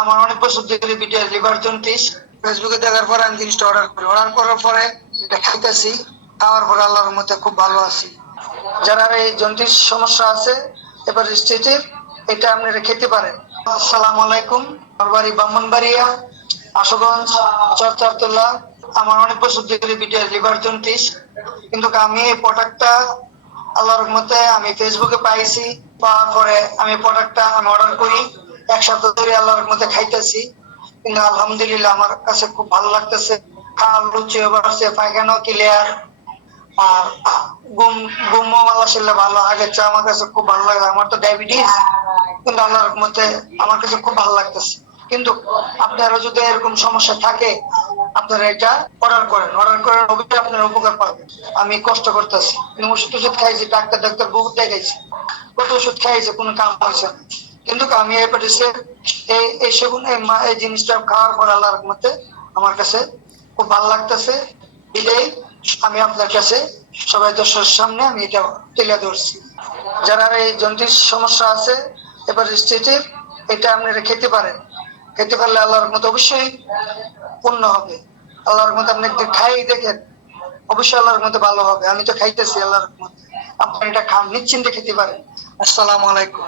আমার অনেক বছর ধরে ভিডিও লিভার জন্ডিস ফেসবুকে দেখার পরে আমি জিনিসটা অর্ডার করি। অর্ডার করার পরে এটা খাইতেছি, খাওয়ার পরে আল্লাহর মধ্যে খুব ভালো আছি। যারা এই জন্ডিস সমস্যা আছে এবার স্টেজের, এটা আপনারা খেতে পারেন। আসসালামু আলাইকুম। আমার বাড়ি ব্রাহ্মণবাড়িয়া, আশুগঞ্জ, চরচারতলা। আমার অনেক বছর ধরে ভিডিও লিভার জন্ডিস, কিন্তু আমি এই প্রোডাক্টটা আল্লাহর রহমতে আমি ফেসবুকে পাইছি। পাওয়ার পরে আমি প্রোডাক্টটা আমি অর্ডার করি। এক সপ্তাহ ধরে আল্লাহর রহমতে খাইতেছি, কিন্তু আলহামদুলিল্লাহ আমার কাছে খুব ভালো লাগতেছে। খাওয়ার রুচিও বাড়ছে, পায়খানাও ক্লিয়ার, আর ঘুম ঘুমও আল্লাহ ভালো। আগের চেয়ে আমার কাছে খুব ভালো লাগে। আমার তো ডায়াবেটিস, কিন্তু আল্লাহর রহমতে আমার কাছে খুব ভালো লাগতেছে। কিন্তু আপনারা যদি এরকম সমস্যা থাকে, আপনারা এটা অর্ডার করেন। অর্ডার করেন, অবশ্যই আপনারা উপকার পাবেন। আমি কষ্ট করতেছি, ওষুধ টষুধ খাইছি, ডাক্তার ডাক্তার বহুত দেখাইছি, কত ওষুধ খাইছে, কোনো কাম হয়েছে না। কিন্তু আমি এবারে এই সেগুন এই জিনিসটা খাওয়ার পর আল্লাহর রহমতে আমার কাছে খুব ভালো লাগতেছে। এটাই আমি আপনার কাছে সবাই দর্শকের সামনে আমি এটা তুলে ধরছি। যারা এই জন্ডিস সমস্যা আছে এবার স্টেজের, এটা আপনারা খেতে পারেন। খেতে পারলে আল্লাহর মতো অবশ্যই পূর্ণ হবে। আল্লাহর মতো আপনি একটু খাই দেখেন, অবশ্যই আল্লাহর মতো ভালো হবে। আমি তো খাইতেছি আল্লাহর মতো। আপনি এটা খান, নিশ্চিন্তে খেতে পারেন। আসসালামু আলাইকুম।